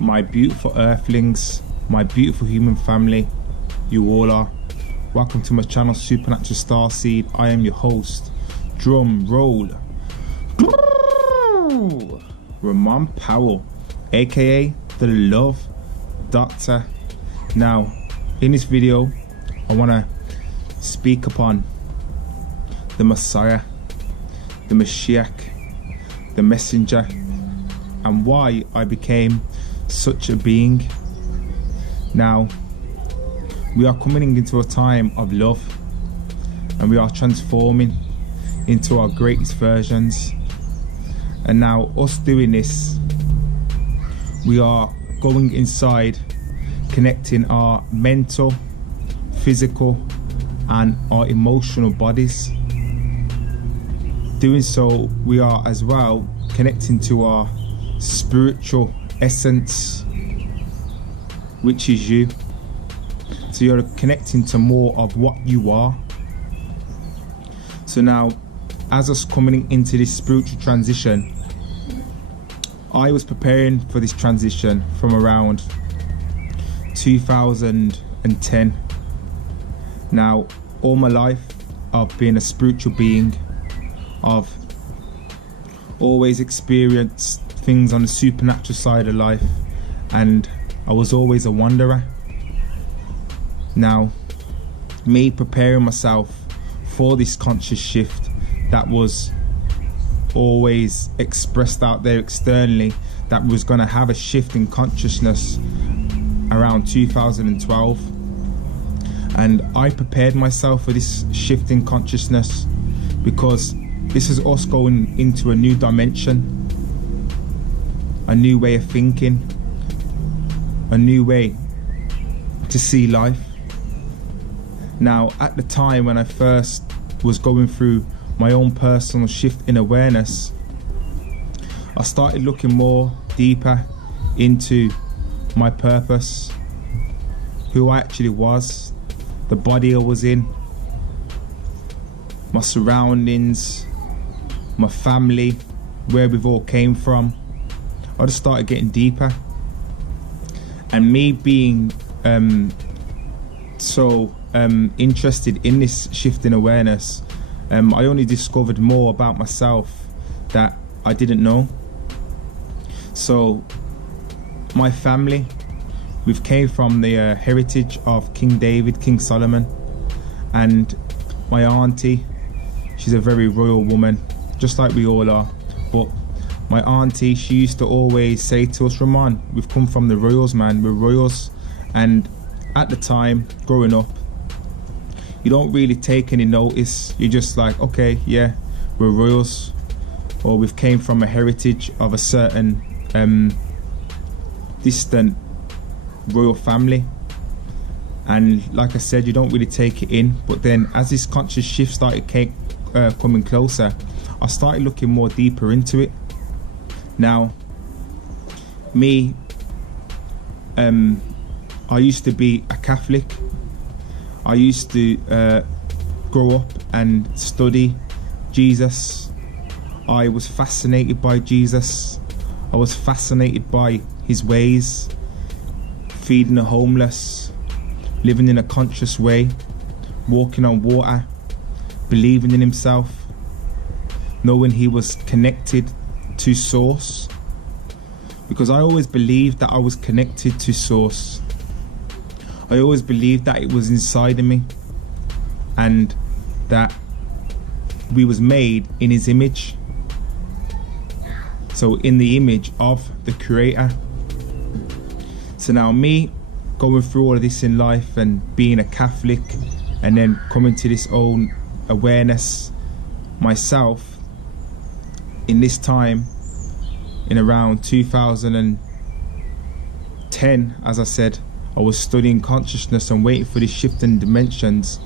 my beautiful earthlings, my beautiful human family, you all are. Welcome to my channel, Supernatural Starseed. I am your host. Drum roll. Remon Powell, aka the Love Doctor. Now, in this video, I want to speak upon the Messiah, the Moshiach, the messenger, and why I became such a being. Now, we are coming into a time of love, and we are transforming into our greatest versions. And now, us doing this, we are going inside, connecting our mental, physical, and our emotional bodies. Doing so, we are as well connecting to our spiritual essence, which is you. So you're connecting to more of what you are. So now, as us coming into this spiritual transition, I was preparing for this transition from around 2010. Now, all my life I've been a spiritual being. I've always experienced things on the supernatural side of life, and I was always a wanderer. Now, me preparing myself for this conscious shift that was always expressed out there externally, that was going to have a shift in consciousness around 2012, and I prepared myself for this shift in consciousness because this is us going into a new dimension, a new way of thinking, a new way to see life. Now, at the time when I first was going through my own personal shift in awareness, I started looking more deeper into my purpose, who I actually was, the body I was in, my surroundings, my family, where we've all came from. I just started getting deeper, and me being so interested in this shift in awareness, I only discovered more about myself that I didn't know. So my family, we've came from the heritage of King David, King Solomon, and my auntie, she's a very royal woman, just like we all are. But my auntie, she used to always say to us, Remon, we've come from the royals, man, we're royals. And at the time, growing up, you don't really take any notice. You're just like, okay, yeah, we're royals, or we've came from a heritage of a certain distant royal family. And like I said, you don't really take it in. But then as this conscious shift started coming closer, I started looking more deeper into it. Now, me, I used to be a Catholic. I used to grow up and study Jesus. I was fascinated by Jesus. I was fascinated by his ways, feeding the homeless, living in a conscious way, walking on water, believing in himself, knowing he was connected to source, because I always believed that I was connected to source. I always believed that it was inside of me, and that we was made in his image, so in the image of the creator. So now, me going through all of this in life and being a Catholic, and then coming to this own awareness myself, in this time, in around 2010, as I said, I was studying consciousness and waiting for this shift in dimensions.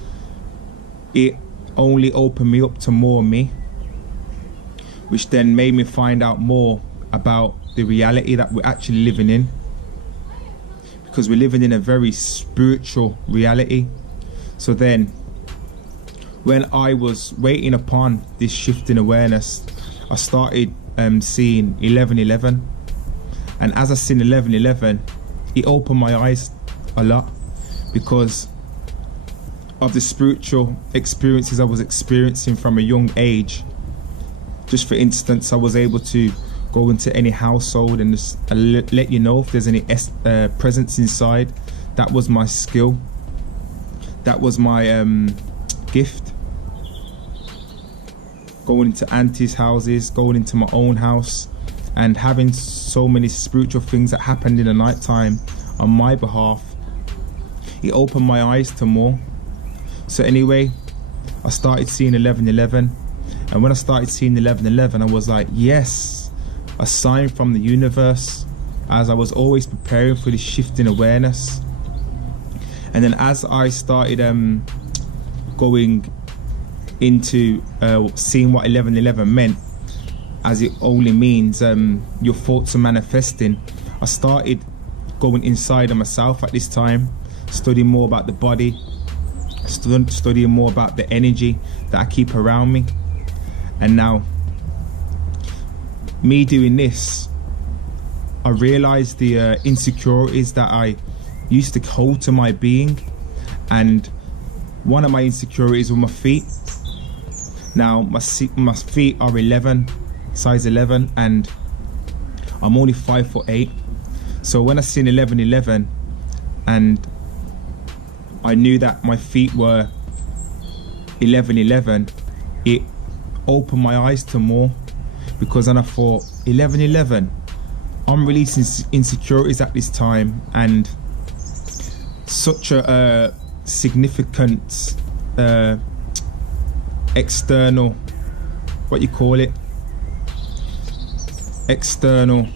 It only opened me up to more me, which then made me find out more about the reality that we're actually living in, because we're living in a very spiritual reality. So then, when I was waiting upon this shift in awareness, I started seeing 1111, And as I seen 11:11, it opened my eyes a lot because of the spiritual experiences I was experiencing from a young age. Just for instance, I was able to go into any household and just let you know if there's any presence inside. That was my skill. That was my gift. Going into aunties' houses, going into my own house, and having so many spiritual things that happened in the night time on my behalf. It opened my eyes to more. So anyway, I started seeing 11:11, and when I started seeing 11:11, I was like, yes, a sign from the universe, as I was always preparing for this shift in awareness. And then as I started going into seeing what 11:11 meant, as it only means your thoughts are manifesting, I started going inside of myself at this time, studying more about the body, studying more about the energy that I keep around me. And now, me doing this, I realized the insecurities that I used to hold to my being. And one of my insecurities were my feet. Now my feet are 11, size 11, and I'm only 5'8". So when I seen 11:11 and I knew that my feet were 11:11, it opened my eyes to more, because then I thought, 11:11, I'm releasing insecurities at this time, and such a significant external, what you call it, external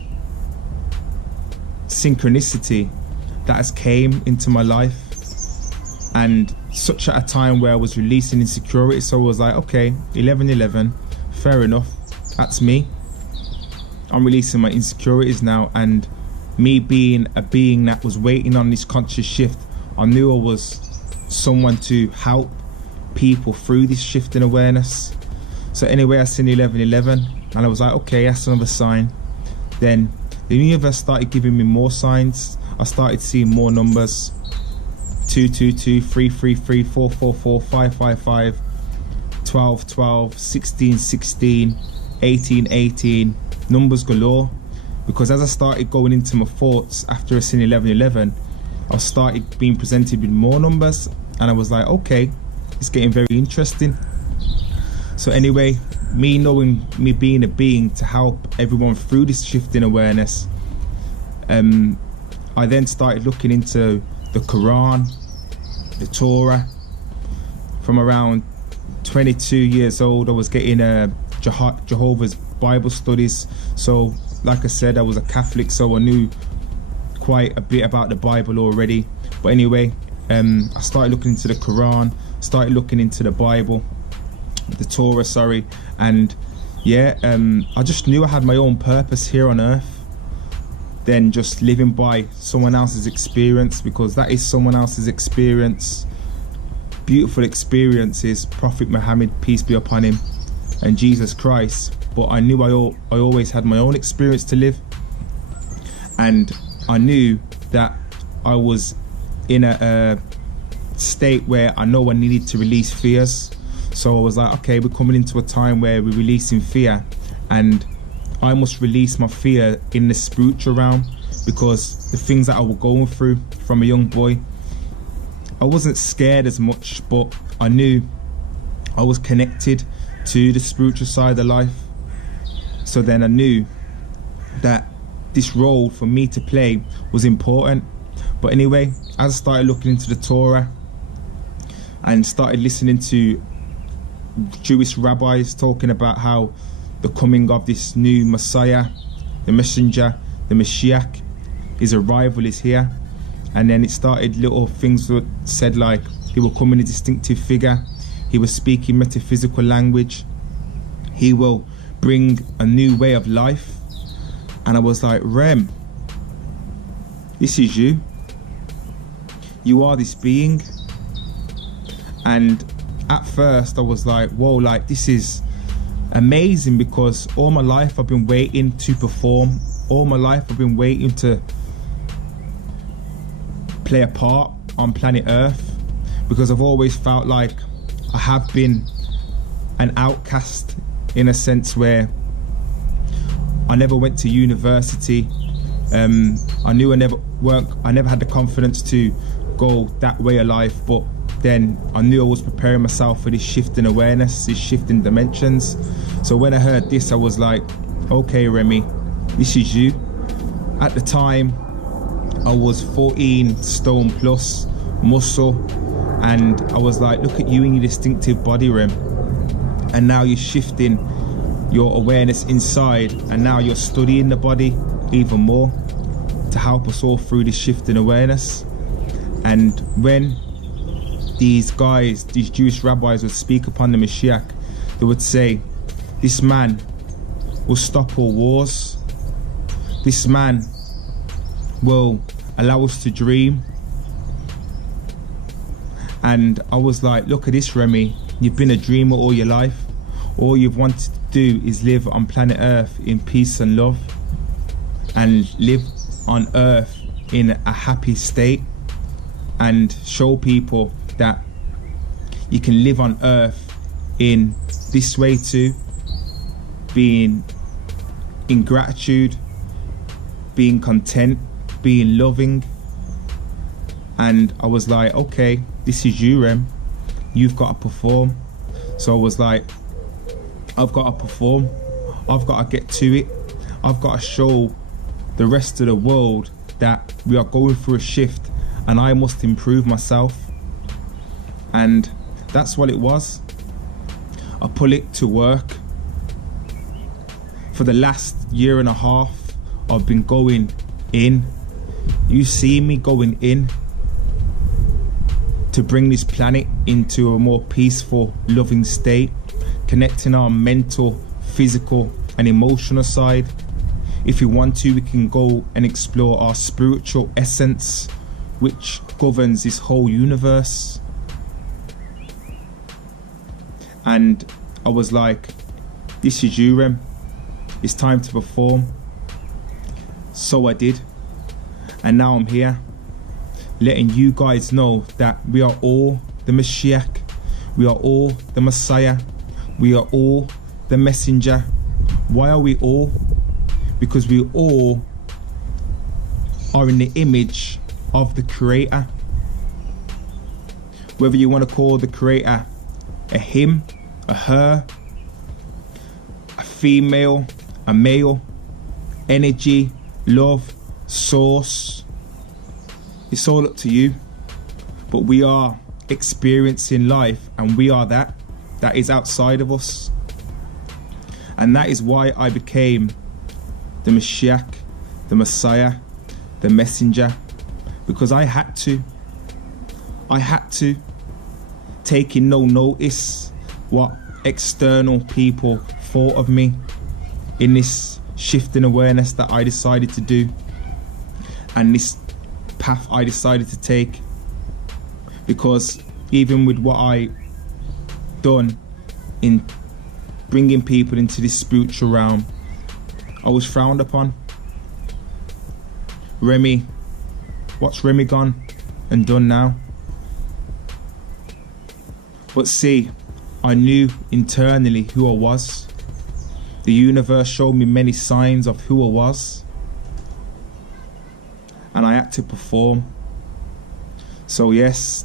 synchronicity that has came into my life, and such at a time where I was releasing insecurity. So I was like, okay, 11:11, fair enough, that's me. I'm releasing my insecurities now, and me being a being that was waiting on this conscious shift, I knew I was someone to help people through this shift in awareness. So anyway, I seen 11:11 and I was like, okay, that's another sign. Then the universe started giving me more signs. I started seeing more numbers: 222, 333, 444, 555, 12, 12, 16, 16, 18, 18, numbers galore. Because as I started going into my thoughts after I seen 11:11, I started being presented with more numbers, and I was like, okay, it's getting very interesting. So anyway, me knowing, me being a being to help everyone through this shift in awareness, I then started looking into the Quran, the Torah. From around 22 years old, I was getting Jehovah's Bible studies. So like I said, I was a Catholic, so I knew quite a bit about the Bible already. But anyway, I started looking into the Quran, started looking into the Bible, the Torah, sorry, and yeah, I just knew I had my own purpose here on earth than just living by someone else's experience, because that is someone else's experience. Beautiful experiences, Prophet Muhammad, peace be upon him, and Jesus Christ. But I knew I always had my own experience to live, and I knew that I was in a state where I know I needed to release fears. So I was like, okay, we're coming into a time where we're releasing fear, and I must release my fear in the spiritual realm, because the things that I was going through from a young boy, I wasn't scared as much, but I knew I was connected to the spiritual side of life. So then I knew that this role for me to play was important. But anyway, as I started looking into the Torah and started listening to Jewish rabbis talking about how the coming of this new Messiah, the messenger, the Moshiach, his arrival is here. And then it started little things that said like he will come in a distinctive figure, he will speak in metaphysical language, he will bring a new way of life. And I was like, Rem, this is you. You are this being. And at first I was like, whoa, like this is amazing, because all my life I've been waiting to perform. all my life I've been waiting to play a part on planet Earth, because I've always felt like I have been an outcast, in a sense where I never went to university. I knew I never had the confidence to go that way of life, but then I knew I was preparing myself for this shift in awareness, this shift in dimensions. So when I heard this, I was like, okay, Remy, this is you. At the time, I was 14 stone plus muscle, and I was like, look at you in your distinctive body, Rem. And now you're shifting your awareness inside, and now you're studying the body even more to help us all through this shift in awareness. And when these guys, these Jewish rabbis, would speak upon the Moshiach, they would say, this man will stop all wars. This man will allow us to dream. And I was like, look at this, Remy. You've been a dreamer all your life. All you've wanted to do is live on planet Earth in peace and love, and live on Earth in a happy state, and show people that you can live on Earth in this way too, being in gratitude, being content, being loving. And I was like, okay, this is you, Rem. You've got to perform. So I was like, I've got to perform. I've got to get to it. I've got to show the rest of the world that we are going through a shift, and I must improve myself. And that's what it was. I put it to work. For the last year and a half, I've been going in. You see me going in to bring this planet into a more peaceful, loving state, connecting our mental, physical and emotional side. If we want to, we can go and explore our spiritual essence, which governs this whole universe. And I was like, this is you, Rem. It's time to perform. So I did. And now I'm here, letting you guys know that we are all the Moshiach. We are all the Messiah. We are all the messenger. Why are we all? Because we all are in the image of the Creator. Whether you want to call the Creator a him, a her, a female, a male, energy, love, source, it's all up to you. But we are experiencing life, and we are that is outside of us. And that is why I became the Moshiach, the Messiah, the messenger, because I had to, taking no notice what external people thought of me in this shift in awareness that I decided to do, and this path I decided to take. Because even with what I done in bringing people into this spiritual realm, I was frowned upon. Remy, what's Remy gone and done now? But see, I knew internally who I was. The universe showed me many signs of who I was, and I had to perform. So yes,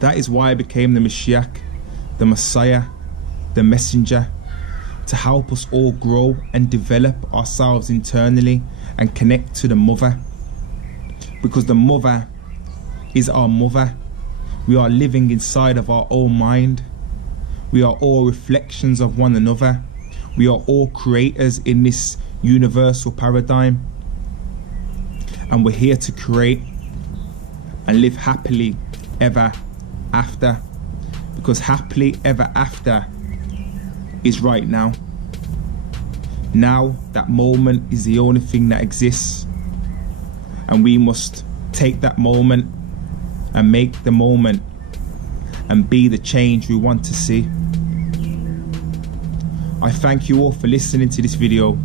that is why I became the Moshiach, the Messiah, the messenger, to help us all grow and develop ourselves internally and connect to the mother. Because the mother is our mother. We are living inside of our own mind. We are all reflections of one another. We are all creators in this universal paradigm. And we're here to create and live happily ever after. Because happily ever after is right now. Now, that moment is the only thing that exists. And we must take that moment and make the moment and be the change we want to see. I thank you all for listening to this video.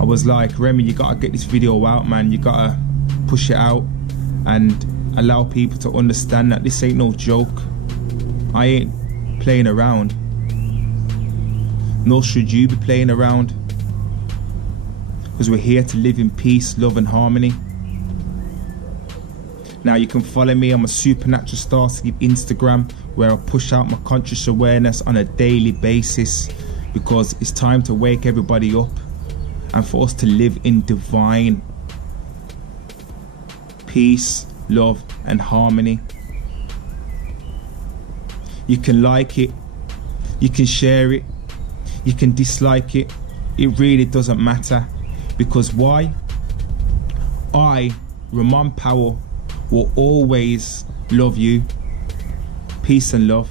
I was like, Remy, you gotta get this video out, man. You gotta push it out and allow people to understand that this ain't no joke. I ain't playing around, nor should you be playing around, because we're here to live in peace, love and harmony. Now you can follow me on my SuperNatural Starseed Instagram, where I push out my conscious awareness on a daily basis, because it's time to wake everybody up and for us to live in divine peace, love and harmony. You can like it, you can share it, you can dislike it. It really doesn't matter, because why? I, Remon Powell, will always love you. Peace and love.